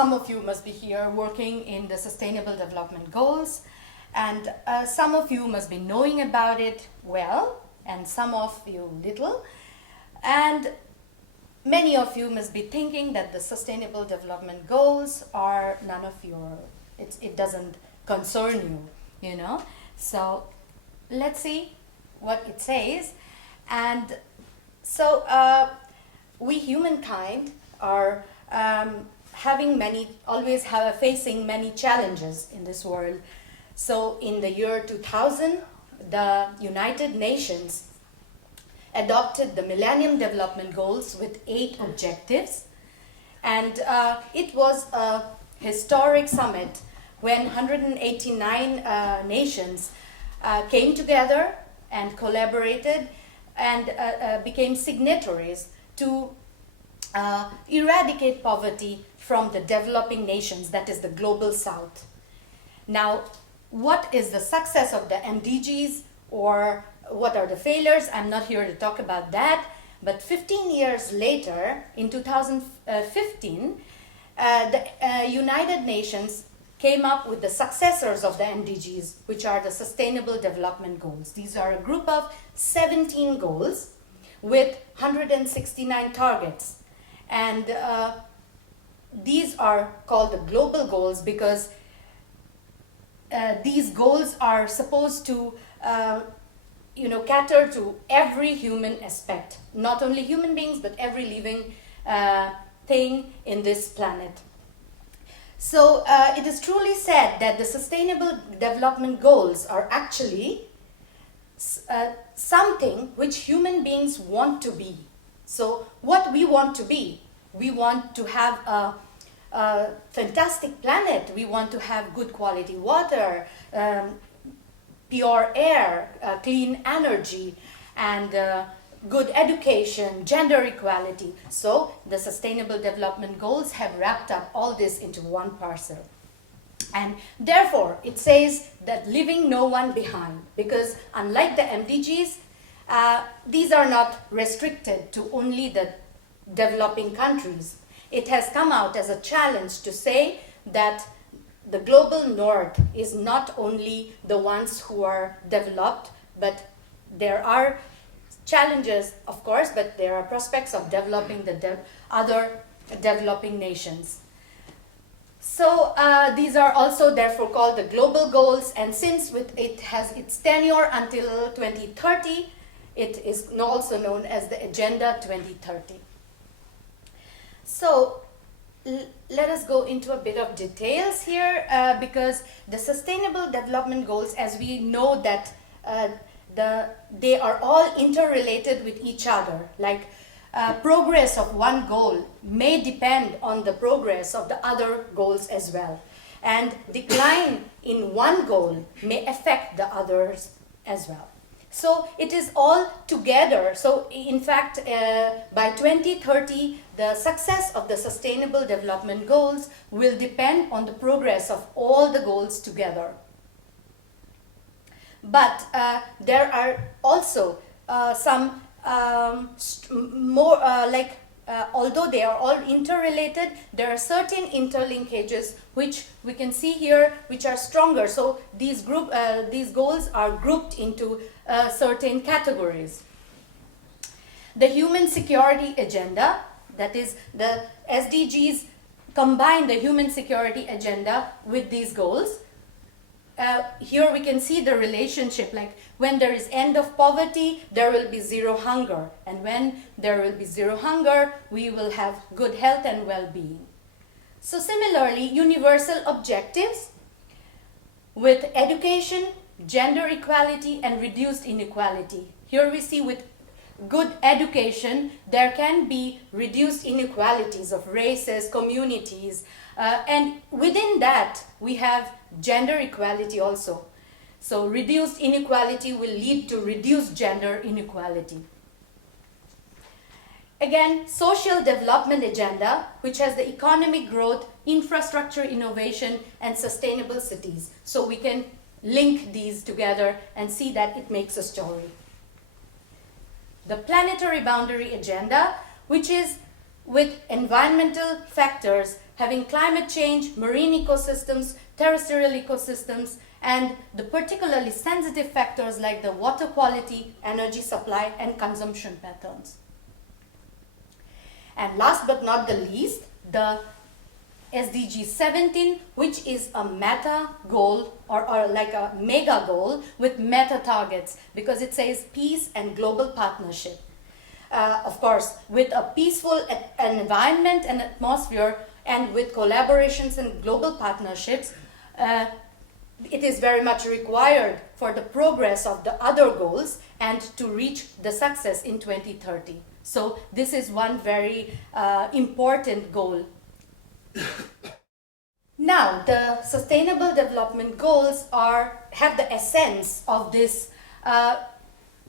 some of you must be here working in the Sustainable Development Goals, and some of you must be knowing about it well, and some of you little, and many of you must be thinking that the Sustainable Development Goals are none of your, it doesn't concern you, you know. So let's see what it says. And so we humankind are facing many challenges in this world. So in the year 2000, the United Nations adopted the Millennium Development Goals with 8 objectives, and it was a historic summit when 189 nations came together and collaborated and became signatories to eradicate poverty from the developing nations, that is the global south. Now, what is the success of the MDGs, or what are the failures? I'm not here to talk about that, but 15 years later, in 2015, the United Nations came up with the successors of the MDGs, which are the Sustainable Development Goals. These are a group of 17 goals with 169 targets. And these are called the global goals because these goals are supposed to cater to every human aspect, not only human beings, but every living thing in this planet. So it is truly said that the Sustainable Development Goals are actually something which human beings want to be. So what we want to be, we want to have a fantastic planet, we want to have good quality water, pure air, clean energy, and good education, gender equality. So the Sustainable Development Goals have wrapped up all this into one parcel. And therefore, it says that leaving no one behind, because unlike the MDGs, these are not restricted to only the developing countries. It has come out as a challenge to say that the global north is not only the ones who are developed, but there are challenges, of course, but there are prospects of developing the other developing nations. So these are also therefore called the global goals, and since it has its tenure until 2030, it is also known as the Agenda 2030. So let us go into a bit of details here because the Sustainable Development Goals, as we know that they are all interrelated with each other. Like progress of one goal may depend on the progress of the other goals as well. And decline in one goal may affect the others as well. So it is all together. So in fact, by 2030, the success of the Sustainable Development Goals will depend on the progress of all the goals together. But there are also some although they are all interrelated, there are certain interlinkages which we can see here, which are stronger. So these goals are grouped into certain categories. The Human Security Agenda, that is the SDGs, combine the Human Security Agenda with these goals. Here we can see the relationship, like when there is end of poverty, there will be zero hunger. And when there will be zero hunger, we will have good health and well-being. So similarly, universal objectives with education, gender equality, and reduced inequality. Here we see with good education, there can be reduced inequalities of races, communities, and within that, we have gender equality also. So reduced inequality will lead to reduced gender inequality. Again, Social Development Agenda, which has the economic growth, infrastructure innovation, and sustainable cities. So we can link these together and see that it makes a story. The Planetary Boundary Agenda, which is with environmental factors, having climate change, marine ecosystems, terrestrial ecosystems, and the particularly sensitive factors like the water quality, energy supply, and consumption patterns. And last but not the least, the SDG 17, which is a meta goal or like a mega goal with meta targets, because it says peace and global partnership. Of course, with a peaceful environment and atmosphere, and with collaborations and global partnerships, it is very much required for the progress of the other goals and to reach the success in 2030. So this is one very important goal. Now, the Sustainable Development Goals have the essence of this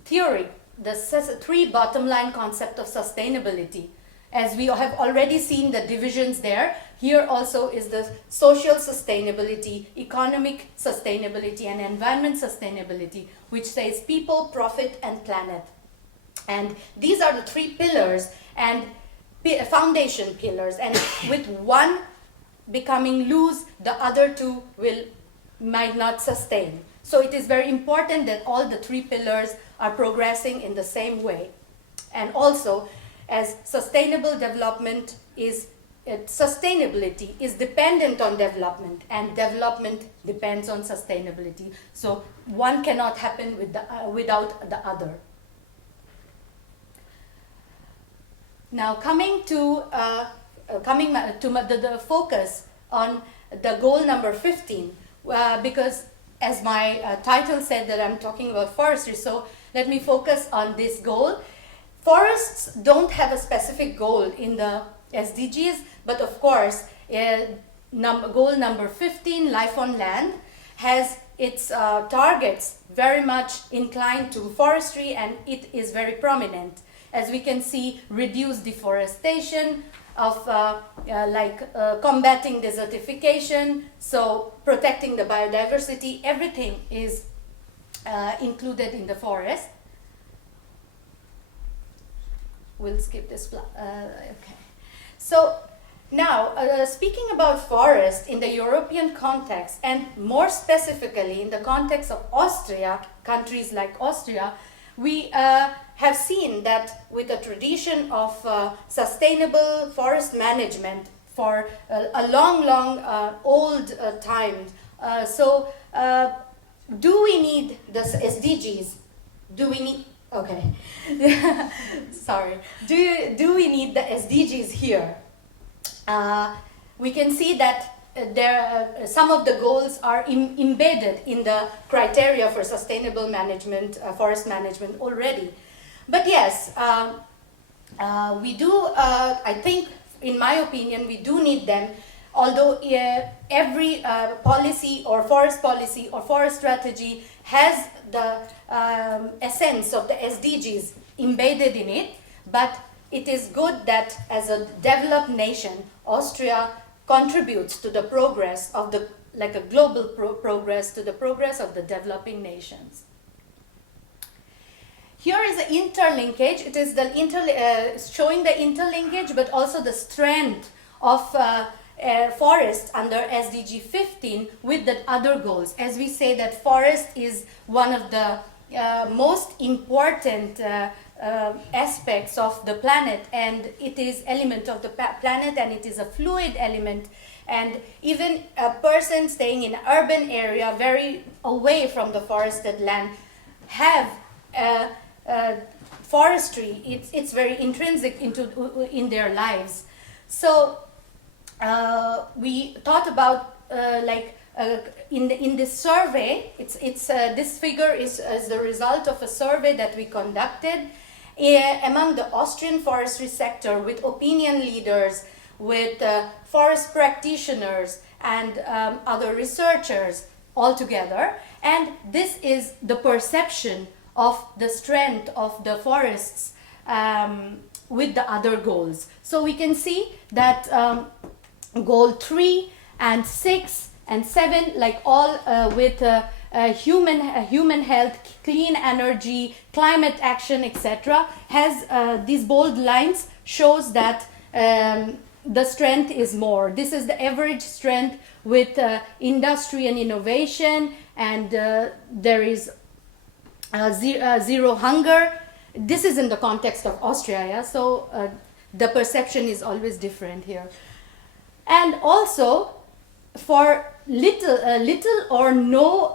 theory, the three bottom line concept of sustainability. As we have already seen the divisions there, here also is the social sustainability, economic sustainability, and environment sustainability, which says people, profit, and planet. And these are the three pillars and foundation pillars, and with one becoming loose, the other two might not sustain. So it is very important that all the three pillars are progressing in the same way. And also, as sustainable development sustainability is dependent on development, and development depends on sustainability. So one cannot happen without the other. Now coming to the focus on the goal number 15, because as my title said that I'm talking about forestry, so let me focus on this goal. Forests don't have a specific goal in the SDGs, but of course, goal number 15, life on land, has its targets very much inclined to forestry, and it is very prominent. As we can see, reduce deforestation, combating desertification, so protecting the biodiversity, everything is included in the forest. We'll skip this. Okay. So now, speaking about forest in the European context, and more specifically in the context of Austria, countries like Austria, we have seen that with a tradition of sustainable forest management for a long old time. Do we need the SDGs? Do we need? Okay, sorry. Do we need the SDGs here? We can see that some of the goals are embedded in the criteria for sustainable management, forest management already. But yes, we do, I think, in my opinion, we do need them, although every policy or forest strategy has the essence of the SDGs embedded in it, but it is good that as a developed nation, Austria contributes to the progress of a global progress, to the progress of the developing nations. Here is the interlinkage. It is showing the interlinkage, but also the strength of forest under SDG 15 with the other goals. As we say that forest is one of the most important aspects of the planet, and it is element of the planet, and it is a fluid element, and even a person staying in an urban area very away from the forested land have forestry. It's very intrinsic in their lives. So we thought about in this survey. This figure is the result of a survey that we conducted among the Austrian forestry sector with opinion leaders, with forest practitioners, and other researchers all together. And this is the perception of the strength of the forests with the other goals. So we can see that goal 3 and 6 and 7, all with human health, clean energy, climate action, etc., has these bold lines, shows that the strength is more. This is the average strength with industry and innovation, and there is zero hunger. This is in the context of Austria, yeah? So the perception is always different here. And also, for little or no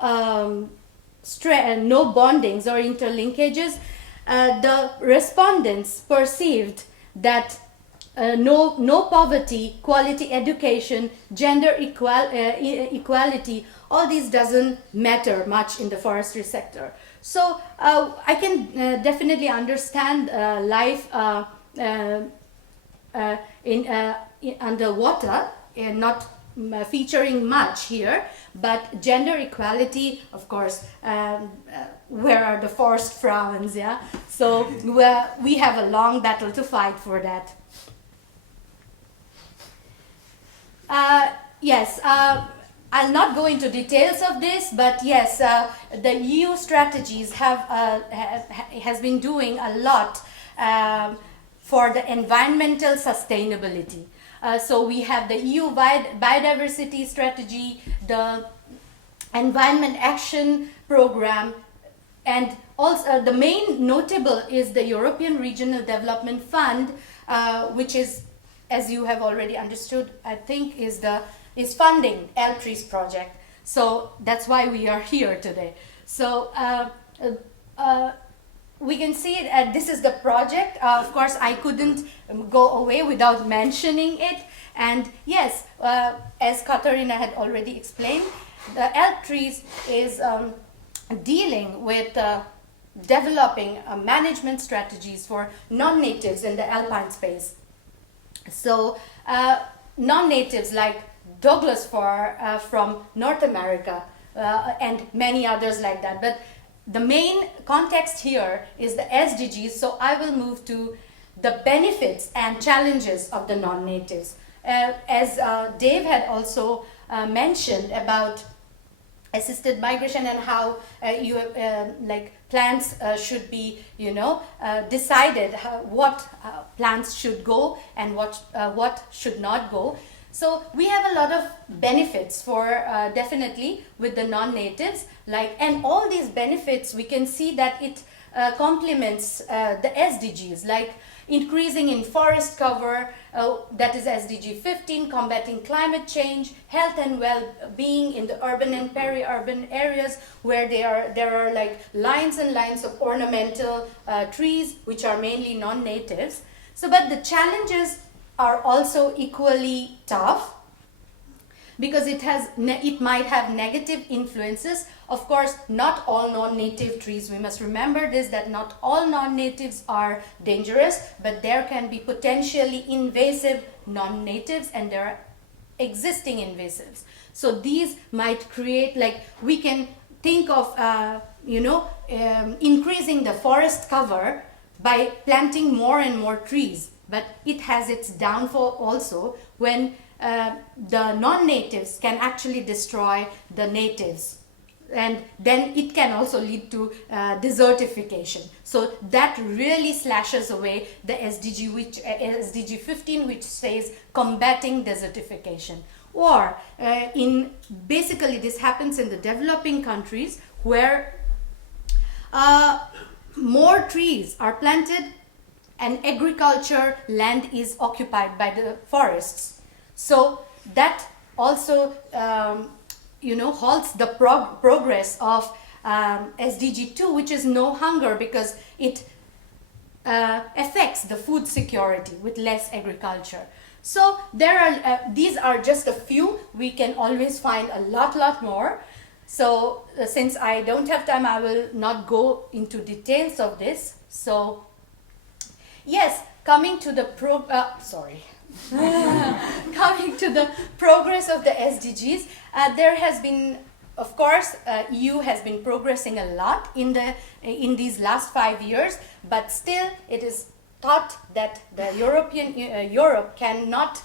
no bondings or interlinkages, the respondents perceived that no poverty, quality education, gender equality, all these doesn't matter much in the forestry sector. So I can definitely understand life underwater, not featuring much here, but gender equality, of course, where are the forest frowns, yeah? So we have a long battle to fight for that. Yes, I'll not go into details of this, but yes, the EU strategies has been doing a lot for the environmental sustainability. So we have the EU biodiversity strategy, the environment action program, and also the main notable is the European Regional Development Fund, which is, as you have already understood, I think is funding ALPTREES project. So that's why we are here today. So we can see this is the project. Of course, I couldn't go away without mentioning it. And yes, as Katarina had already explained, the ALPTREES is dealing with developing management strategies for non-natives in the Alpine space. So non-natives like Douglas fir from North America and many others like that. But the main context here is the SDGs, so I will move to the benefits and challenges of the non-natives. As Dave had also mentioned about assisted migration and how plants should be, decided what plants should go and what should not go. So we have a lot of benefits for definitely with the non-natives, and all these benefits we can see that it complements the SDGs, like increasing in forest cover, that is SDG 15, combating climate change, health and well-being in the urban and peri-urban areas where there are like lines and lines of ornamental trees which are mainly non-natives. So, but the challenges are also equally tough because it might have negative influences. Of course, not all non-native trees, we must remember this, that not all non-natives are dangerous, but there can be potentially invasive non-natives and there are existing invasives. So these might create, we can think of, increasing the forest cover by planting more and more trees. But it has its downfall also when the non-natives can actually destroy the natives. And then it can also lead to desertification. So that really slashes away the SDG 15, which says combating desertification. Or basically this happens in the developing countries where more trees are planted and agriculture land is occupied by the forests. So that also halts the progress of SDG 2, which is no hunger, because it affects the food security with less agriculture. So there are these are just a few. We can always find a lot more. So since I don't have time, I will not go into details of this. So yes, coming to the coming to the progress of the SDGs, there has been, of course, EU has been progressing a lot in these last 5 years, but still it is thought that the Europe cannot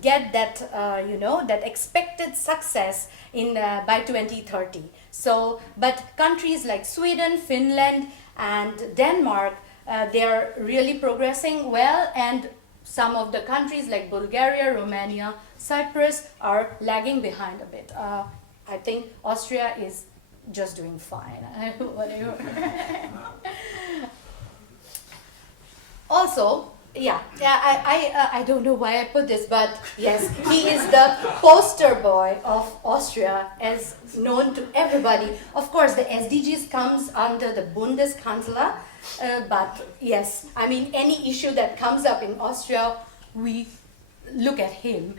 get that that expected success by 2030. So, but countries like Sweden, Finland, and Denmark, they are really progressing well, and some of the countries like Bulgaria, Romania, Cyprus are lagging behind a bit. I think Austria is just doing fine. Whatever. Also, I don't know why I put this, but yes, he is the poster boy of Austria, as known to everybody. Of course, the SDGs comes under the Bundeskanzler, but yes, I mean, any issue that comes up in Austria, we look at him.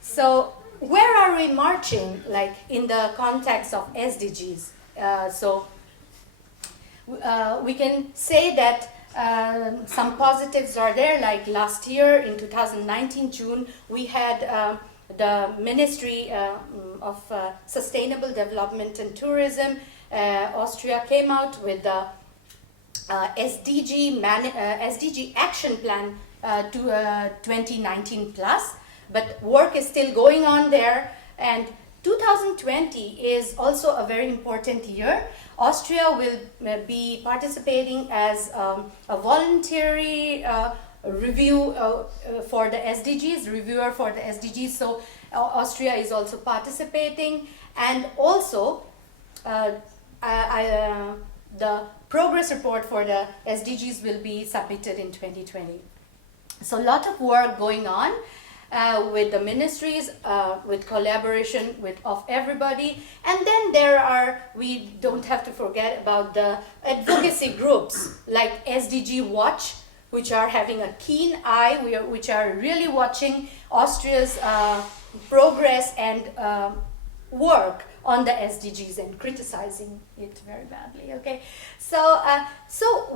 So, where are we marching, like, in the context of SDGs? We can say that some positives are there, like last year in 2019 June we had the Ministry of Sustainable Development and Tourism. Austria came out with the SDG action plan to 2019 plus, but work is still going on there, and 2020 is also a very important year. Austria will be participating as a voluntary review for the SDGs, reviewer for the SDGs. So Austria is also participating, and also the progress report for the SDGs will be submitted in 2020. So a lot of work going on. With the ministries, with collaboration of everybody, and then we don't have to forget about the advocacy groups like SDG Watch, which are having a keen eye, which are really watching Austria's progress and work on the SDGs and criticizing it very badly. Okay, so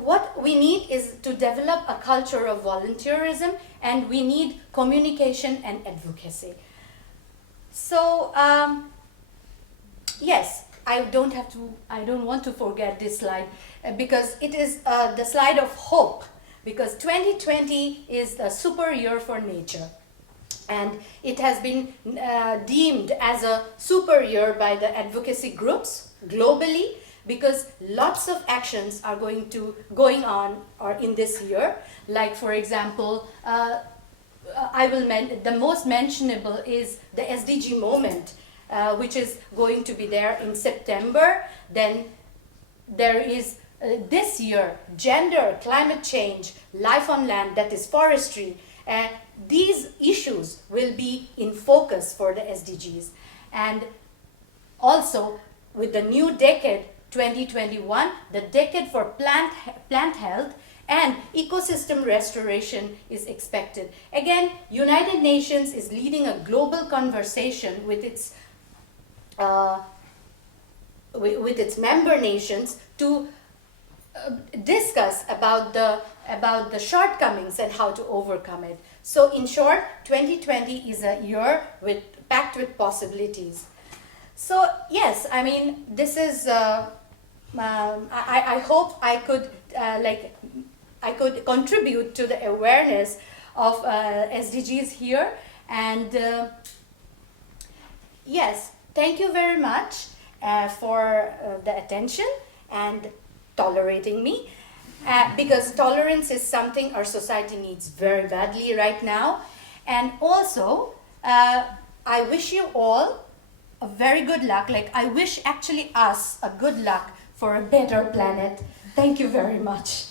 what we need is to develop a culture of volunteerism, and we need communication and advocacy. So yes, I don't want to forget this slide because it is the slide of hope, because 2020 is the super year for nature. And it has been deemed as a super year by the advocacy groups globally, because lots of actions are going on or in this year. Like, for example, the most mentionable is the SDG moment, which is going to be there in September. Then there is this year gender, climate change, life on land, that is forestry. These issues will be in focus for the SDGs. And also, with the new decade, 2021, the decade for plant health and ecosystem restoration is expected. Again, United Nations is leading a global conversation with its member nations to discuss about the shortcomings and how to overcome it. So in short, 2020 is a year packed with possibilities. So yes, I mean, this is I hope I could contribute to the awareness of SDGs here, and yes, thank you very much for the attention and tolerating me, because tolerance is something our society needs very badly right now. And also I wish you all a very good luck. Like, I wish actually us a good luck for a better planet. Thank you very much.